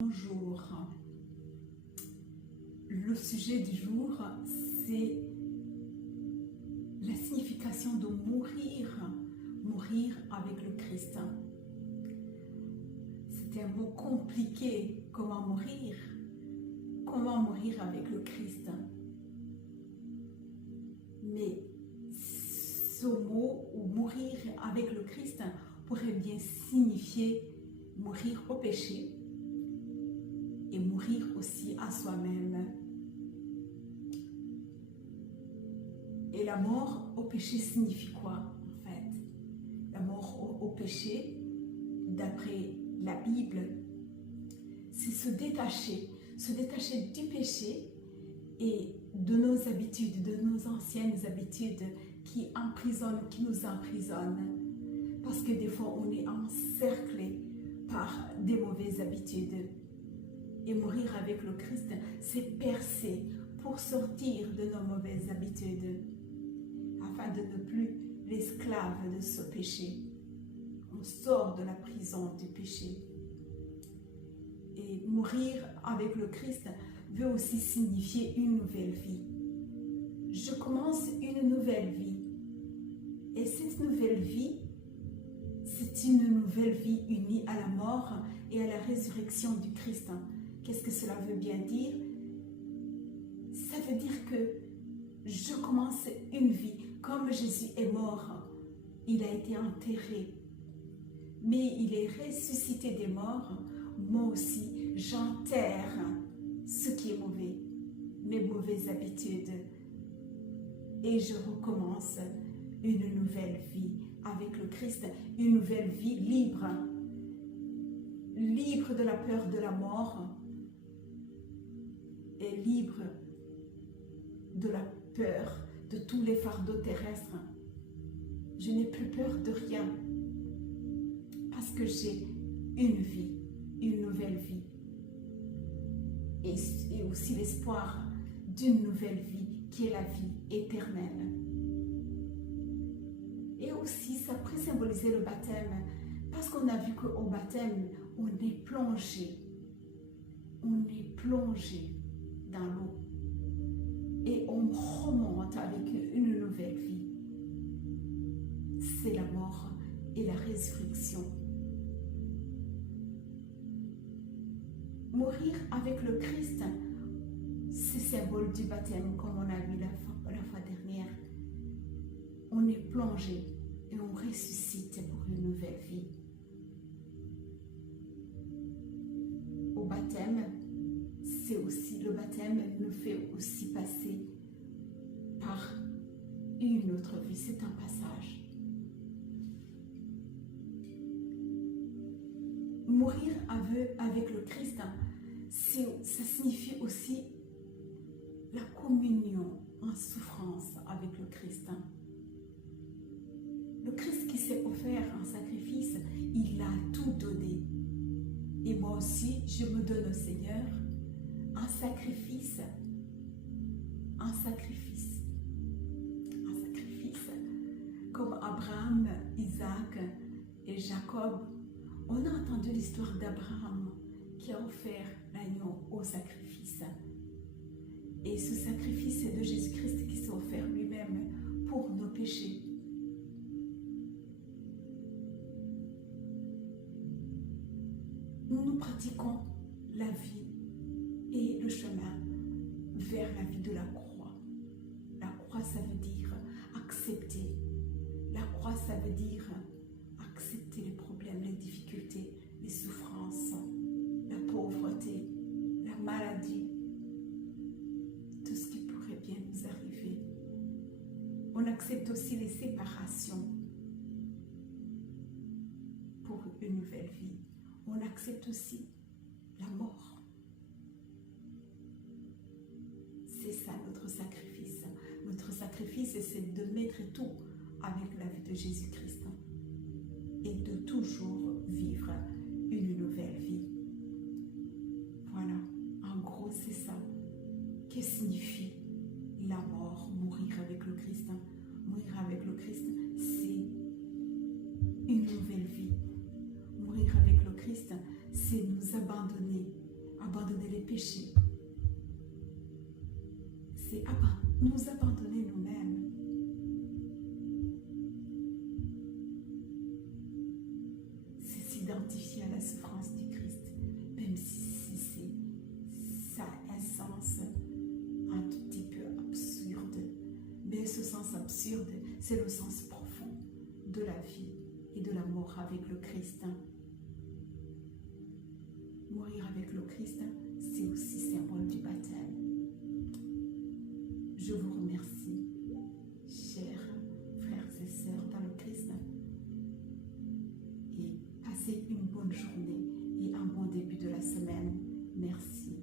Bonjour. Le sujet du jour, c'est la signification de mourir avec le Christ. C'est un mot compliqué, comment mourir avec le Christ. Mais ce mot, ou mourir avec le Christ, pourrait bien signifier mourir au péché et mourir aussi à soi-même. Et la mort au péché signifie quoi en fait? La mort au péché, d'après la Bible, c'est se détacher du péché et de nos habitudes, de nos anciennes habitudes qui nous emprisonnent. Parce que des fois on est encerclé par des mauvaises habitudes. Et mourir avec le Christ, c'est percer pour sortir de nos mauvaises habitudes, afin de ne plus l'esclave de ce péché. On sort de la prison du péché. Et mourir avec le Christ veut aussi signifier une nouvelle vie. Je commence une nouvelle vie. Et cette nouvelle vie, c'est une nouvelle vie unie à la mort et à la résurrection du Christ. Qu'est-ce que cela veut bien dire? Ça veut dire que je commence une vie. Comme Jésus est mort, il a été enterré, mais il est ressuscité des morts. Moi aussi, j'enterre ce qui est mauvais, mes mauvaises habitudes, et je recommence une nouvelle vie avec le Christ, une nouvelle vie libre de la peur de la mort, et libre de la peur de tous les fardeaux terrestres. Je n'ai plus peur de rien parce que j'ai une vie, une nouvelle vie, et aussi l'espoir d'une nouvelle vie qui est la vie éternelle. Et aussi ça pourrait symboliser le baptême, parce qu'on a vu qu'au baptême on est plongé dans l'eau et on remonte avec une nouvelle vie. C'est la mort et la résurrection. Mourir avec le Christ, c'est symbole du baptême, comme on a vu la fois dernière. On est plongé et on ressuscite pour une nouvelle vie. Au baptême, le baptême nous fait aussi passer par une autre vie. C'est un passage. Mourir avec le Christ, ça signifie aussi la communion en souffrance avec le Christ. Le Christ qui s'est offert en sacrifice, il a tout donné. Et moi aussi, je me donne au Seigneur en sacrifice, comme Abraham, Isaac et Jacob. On a entendu l'histoire d'Abraham qui a offert l'agneau au sacrifice. Et ce sacrifice, c'est de Jésus-Christ qui s'est offert lui-même pour nos péchés. Nous pratiquons la vie et le chemin vers la vie de la croix. La croix, ça veut dire accepter. La croix, ça veut dire accepter les problèmes, les difficultés, les souffrances, la pauvreté, la maladie, tout ce qui pourrait bien nous arriver. On accepte aussi les séparations pour une nouvelle vie. On accepte aussi la mort. C'est ça notre sacrifice. Notre sacrifice, c'est de mettre tout avec la vie de Jésus-Christ et de toujours vivre une nouvelle vie. Voilà, en gros, c'est ça. Que signifie la mort, mourir avec le Christ? Mourir avec le Christ, c'est une nouvelle vie. Mourir avec le Christ, c'est nous abandonner péché. C'est nous abandonner nous-mêmes. C'est s'identifier à la souffrance du Christ, même si ça a un sens un tout petit peu absurde. Mais ce sens absurde, c'est le sens profond de la vie et de la mort avec le Christ. Mourir avec le Christ, c'est aussi symbole du baptême. Je vous remercie, chers frères et sœurs dans le Christ, et passez une bonne journée et un bon début de la semaine. Merci.